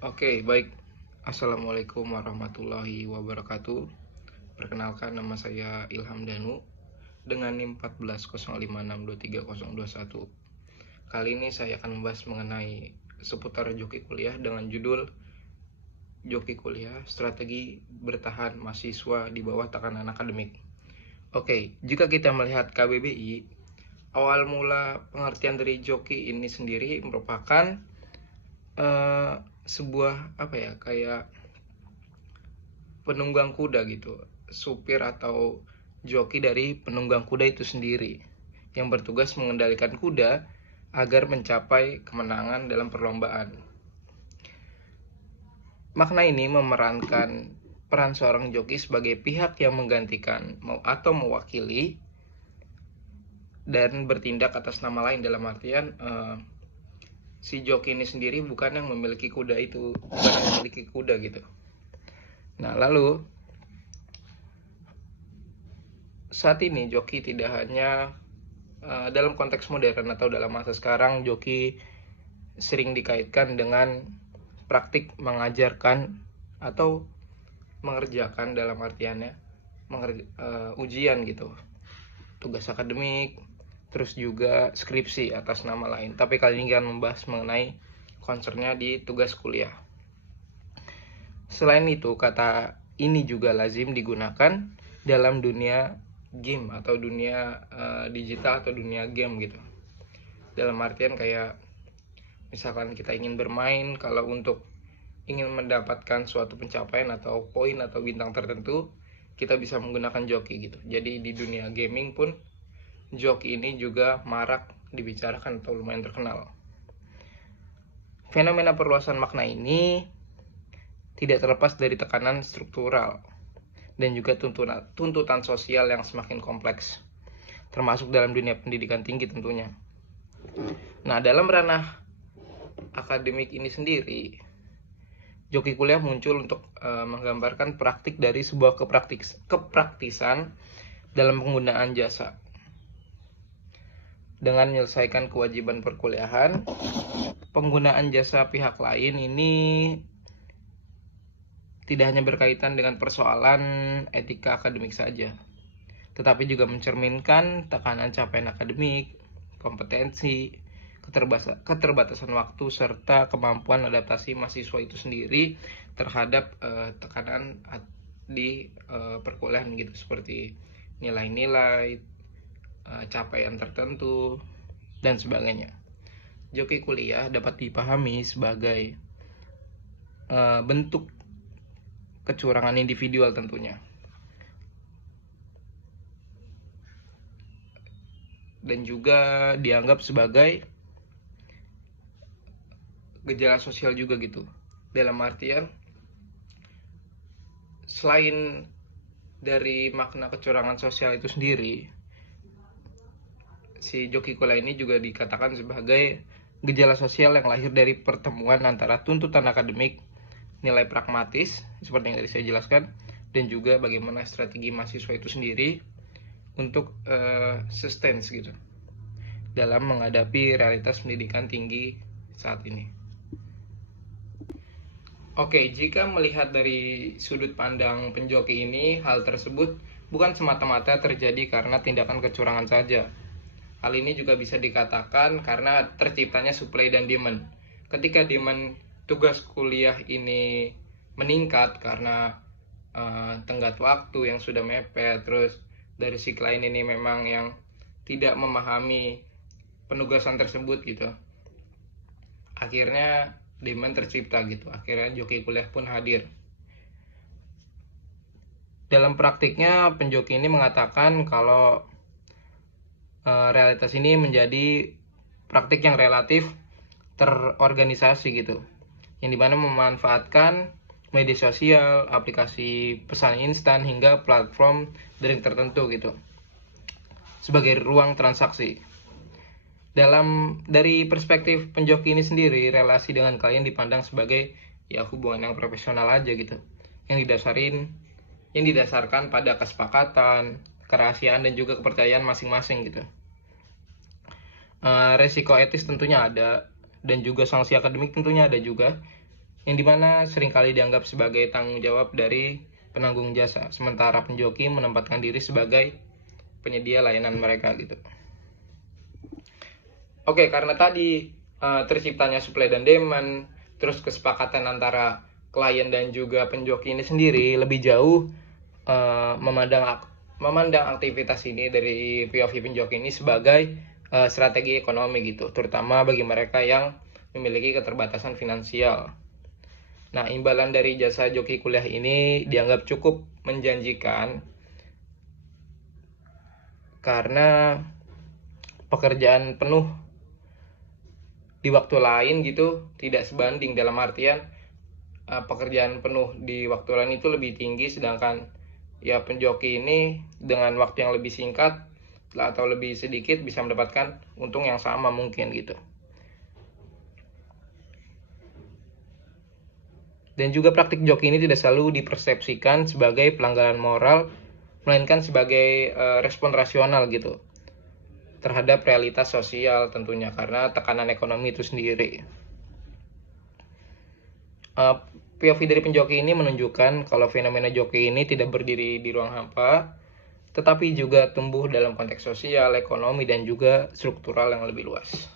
Oke, baik. Assalamualaikum warahmatullahi wabarakatuh. Perkenalkan, nama saya Ilham Danu dengan NIM 1405623021. Kali ini saya akan membahas mengenai seputar joki kuliah dengan judul Joki Kuliah, Strategi Bertahan Mahasiswa di Bawah Tekanan Akademik. Oke, jika kita melihat KBBI, awal mula pengertian dari joki ini sendiri merupakan sebuah kayak penunggang kuda gitu, supir atau joki dari penunggang kuda itu sendiri yang bertugas mengendalikan kuda agar mencapai kemenangan dalam perlombaan. Makna ini memerankan peran seorang joki sebagai pihak yang menggantikan atau mewakili dan bertindak atas nama lain, dalam artian si joki ini sendiri bukan yang memiliki kuda itu, bukan yang memiliki kuda gitu. Nah, lalu saat ini joki tidak hanya dalam konteks modern atau dalam masa sekarang, joki sering dikaitkan dengan praktik mengajarkan atau mengerjakan, dalam artiannya ujian gitu, tugas akademik, terus juga skripsi atas nama lain. Tapi kali ini akan membahas mengenai concernnya di tugas kuliah. Selain itu, kata ini juga lazim digunakan dalam dunia game atau dunia digital atau dunia game gitu. Dalam artian kayak misalkan kita ingin bermain, kalau untuk ingin mendapatkan suatu pencapaian atau poin atau bintang tertentu, kita bisa menggunakan joki gitu. Jadi di dunia gaming pun joki ini juga marak dibicarakan atau lumayan terkenal. Fenomena perluasan makna ini tidak terlepas dari tekanan struktural dan juga tuntutan sosial yang semakin kompleks, termasuk dalam dunia pendidikan tinggi tentunya. Nah, dalam ranah akademik ini sendiri, joki kuliah muncul untuk menggambarkan praktik dari sebuah kepraktisan dalam penggunaan jasa. Dengan menyelesaikan kewajiban perkuliahan, penggunaan jasa pihak lain ini tidak hanya berkaitan dengan persoalan etika akademik saja, tetapi juga mencerminkan tekanan capaian akademik, kompetensi, keterbatasan waktu, serta kemampuan adaptasi mahasiswa itu sendiri terhadap tekanan di perkuliahan gitu, seperti nilai-nilai, capaian tertentu, dan sebagainya. Joki kuliah dapat dipahami sebagai bentuk kecurangan individual tentunya, dan juga dianggap sebagai gejala sosial juga gitu, dalam artian selain dari makna kecurangan sosial itu sendiri, si joki kuliah ini juga dikatakan sebagai gejala sosial yang lahir dari pertemuan antara tuntutan akademik, nilai pragmatis seperti yang tadi saya jelaskan, dan juga bagaimana strategi mahasiswa itu sendiri untuk sustain gitu dalam menghadapi realitas pendidikan tinggi saat ini. Oke, jika melihat dari sudut pandang penjoki ini, hal tersebut bukan semata-mata terjadi karena tindakan kecurangan saja. Hal ini juga bisa dikatakan karena terciptanya supply dan demand. Ketika demand tugas kuliah ini meningkat karena tenggat waktu yang sudah mepet, terus dari si klien ini memang yang tidak memahami penugasan tersebut gitu, akhirnya demand tercipta gitu, akhirnya joki kuliah pun hadir. Dalam praktiknya, penjoki ini mengatakan kalau realitas ini menjadi praktik yang relatif terorganisasi gitu, yang dimana memanfaatkan media sosial, aplikasi pesan instan, hingga platform daring tertentu gitu sebagai ruang transaksi. Dari perspektif penjoki ini sendiri, relasi dengan klien dipandang sebagai ya hubungan yang profesional aja gitu, yang didasarkan pada kesepakatan, kerahasiaan, dan juga kepercayaan masing-masing gitu. Resiko etis tentunya ada, dan juga sanksi akademik tentunya ada juga, yang dimana seringkali dianggap sebagai tanggung jawab dari penanggung jasa, sementara penjoki menempatkan diri sebagai penyedia layanan mereka gitu. Oke, karena tadi terciptanya supply dan demand, terus kesepakatan antara klien dan juga penjoki ini sendiri lebih jauh memandang aktivitas ini dari POV penjoki ini sebagai strategi ekonomi gitu, terutama bagi mereka yang memiliki keterbatasan finansial. Nah, imbalan dari jasa joki kuliah ini dianggap cukup menjanjikan karena pekerjaan penuh di waktu lain gitu tidak sebanding, dalam artian pekerjaan penuh di waktu lain itu lebih tinggi, sedangkan ya penjoki ini dengan waktu yang lebih singkat atau lebih sedikit bisa mendapatkan untung yang sama mungkin gitu. Dan juga praktik joki ini tidak selalu dipersepsikan sebagai pelanggaran moral, melainkan sebagai respon rasional gitu terhadap realitas sosial tentunya, karena tekanan ekonomi itu sendiri. POV dari penjoki ini menunjukkan kalau fenomena joki ini tidak berdiri di ruang hampa, tetapi juga tumbuh dalam konteks sosial, ekonomi, dan juga struktural yang lebih luas.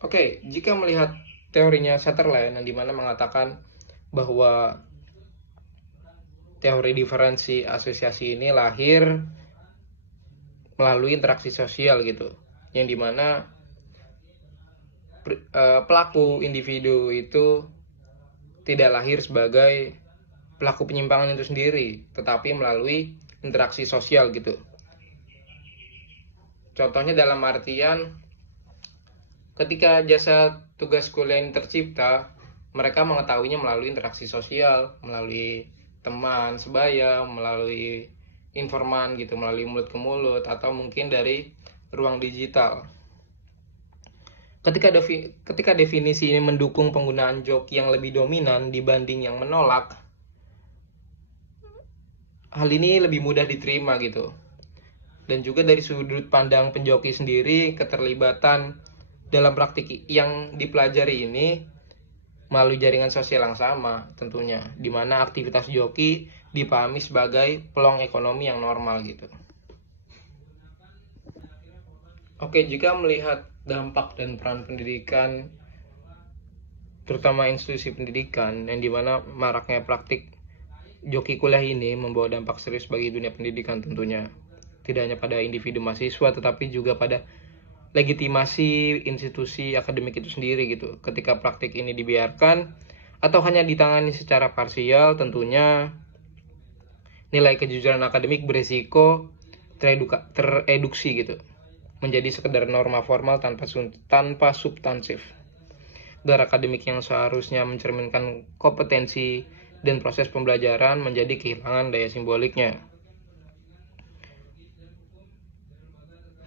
Oke, jika melihat teorinya Sutherland yang dimana mengatakan bahwa teori diferensi asosiasi ini lahir melalui interaksi sosial gitu, yang dimana pelaku individu itu tidak lahir sebagai pelaku penyimpangan itu sendiri, tetapi melalui interaksi sosial gitu. Contohnya dalam artian ketika jasa tugas kuliah ini tercipta, mereka mengetahuinya melalui interaksi sosial, melalui teman sebaya, melalui informan gitu, melalui mulut ke mulut, atau mungkin dari ruang digital. Ketika definisi ini mendukung penggunaan joki yang lebih dominan dibanding yang menolak, hal ini lebih mudah diterima gitu. Dan juga dari sudut pandang penjoki sendiri, keterlibatan dalam praktik yang dipelajari ini melalui jaringan sosial yang sama tentunya, di mana aktivitas joki dipahami sebagai peluang ekonomi yang normal gitu. Oke, jika melihat dampak dan peran pendidikan, terutama institusi pendidikan, yang dimana maraknya praktik joki kuliah ini membawa dampak serius bagi dunia pendidikan tentunya. Tidak hanya pada individu mahasiswa, tetapi juga pada legitimasi institusi akademik itu sendiri gitu. Ketika praktik ini dibiarkan atau hanya ditangani secara parsial, tentunya nilai kejujuran akademik beresiko tereduksi gitu, menjadi sekedar norma formal tanpa substansif. Gelar akademik yang seharusnya mencerminkan kompetensi dan proses pembelajaran menjadi kehilangan daya simboliknya.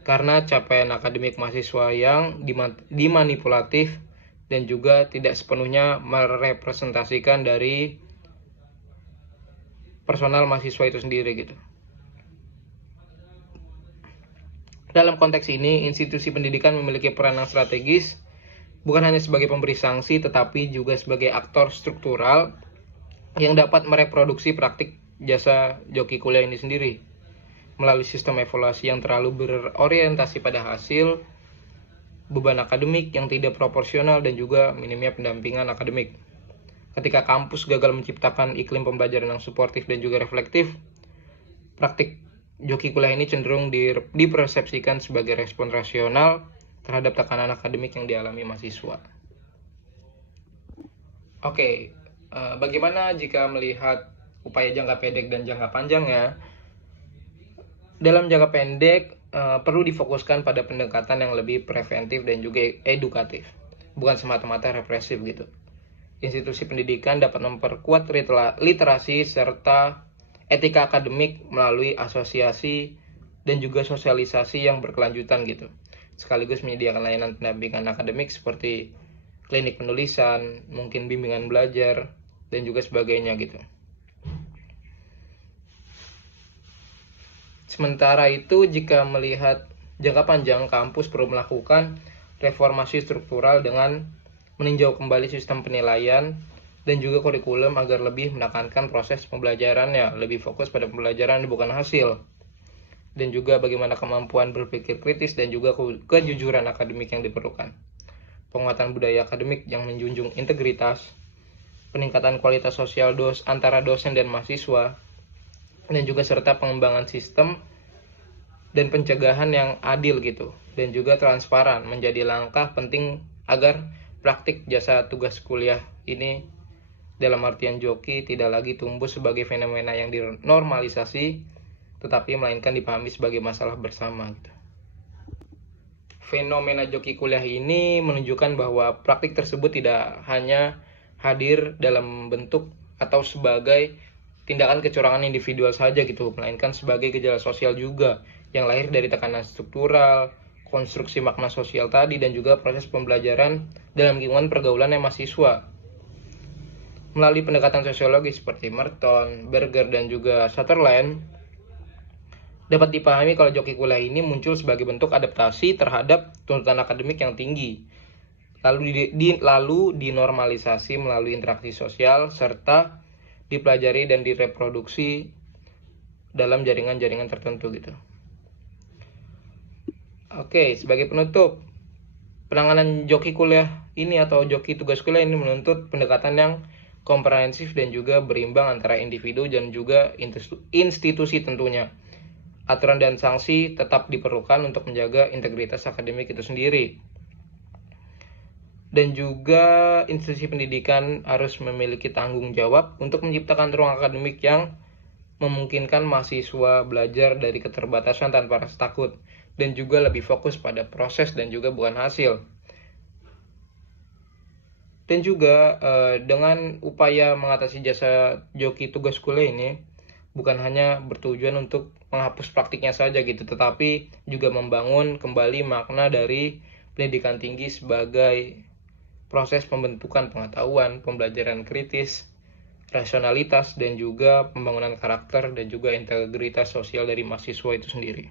Karena capaian akademik mahasiswa yang dimanipulatif dan juga tidak sepenuhnya merepresentasikan dari personal mahasiswa itu sendiri gitu. Dalam konteks ini, institusi pendidikan memiliki peran yang strategis, bukan hanya sebagai pemberi sanksi, tetapi juga sebagai aktor struktural yang dapat mereproduksi praktik jasa joki kuliah ini sendiri melalui sistem evaluasi yang terlalu berorientasi pada hasil, beban akademik yang tidak proporsional, dan juga minimnya pendampingan akademik. Ketika kampus gagal menciptakan iklim pembelajaran yang suportif dan juga reflektif, praktik joki kuliah ini cenderung dipersepsikan sebagai respon rasional terhadap tekanan akademik yang dialami mahasiswa. Oke, bagaimana jika melihat upaya jangka pendek dan jangka panjangnya? Dalam jangka pendek, perlu difokuskan pada pendekatan yang lebih preventif dan juga edukatif, bukan semata-mata represif gitu. Institusi pendidikan dapat memperkuat literasi serta etika akademik melalui asosiasi dan juga sosialisasi yang berkelanjutan gitu, sekaligus menyediakan layanan pendampingan akademik seperti klinik penulisan, mungkin bimbingan belajar, dan juga sebagainya gitu. Sementara itu, jika melihat jangka panjang, kampus perlu melakukan reformasi struktural dengan meninjau kembali sistem penilaian dan juga kurikulum agar lebih menekankan proses pembelajarannya, lebih fokus pada pembelajaran bukan hasil. Dan juga bagaimana kemampuan berpikir kritis dan juga kejujuran akademik yang diperlukan. Penguatan budaya akademik yang menjunjung integritas, peningkatan kualitas sosial antara dosen dan mahasiswa, dan juga serta pengembangan sistem dan pencegahan yang adil gitu, dan juga transparan menjadi langkah penting agar praktik jasa tugas kuliah ini dalam artian joki tidak lagi tumbuh sebagai fenomena yang dinormalisasi, tetapi melainkan dipahami sebagai masalah bersama gitu. Fenomena joki kuliah ini menunjukkan bahwa praktik tersebut tidak hanya hadir dalam bentuk atau sebagai tindakan kecurangan individual saja gitu, melainkan sebagai gejala sosial juga yang lahir dari tekanan struktural, konstruksi makna sosial tadi, dan juga proses pembelajaran dalam lingkungan pergaulan yang mahasiswa. Melalui pendekatan sosiologi seperti Merton, Berger, dan juga Sutherland, dapat dipahami kalau joki kuliah ini muncul sebagai bentuk adaptasi terhadap tuntutan akademik yang tinggi, lalu dinormalisasi melalui interaksi sosial, serta dipelajari dan direproduksi dalam jaringan-jaringan tertentu gitu. Oke, sebagai penutup, penanganan joki kuliah ini atau joki tugas kuliah ini menuntut pendekatan yang komprehensif dan juga berimbang antara individu dan juga institusi tentunya. Aturan dan sanksi tetap diperlukan untuk menjaga integritas akademik itu sendiri. Dan juga institusi pendidikan harus memiliki tanggung jawab untuk menciptakan ruang akademik yang memungkinkan mahasiswa belajar dari keterbatasan tanpa rasa takut, dan juga lebih fokus pada proses dan juga bukan hasil. Dan juga dengan upaya mengatasi jasa joki tugas kuliah ini bukan hanya bertujuan untuk menghapus praktiknya saja gitu, tetapi juga membangun kembali makna dari pendidikan tinggi sebagai proses pembentukan pengetahuan, pembelajaran kritis, rasionalitas, dan juga pembangunan karakter dan juga integritas sosial dari mahasiswa itu sendiri.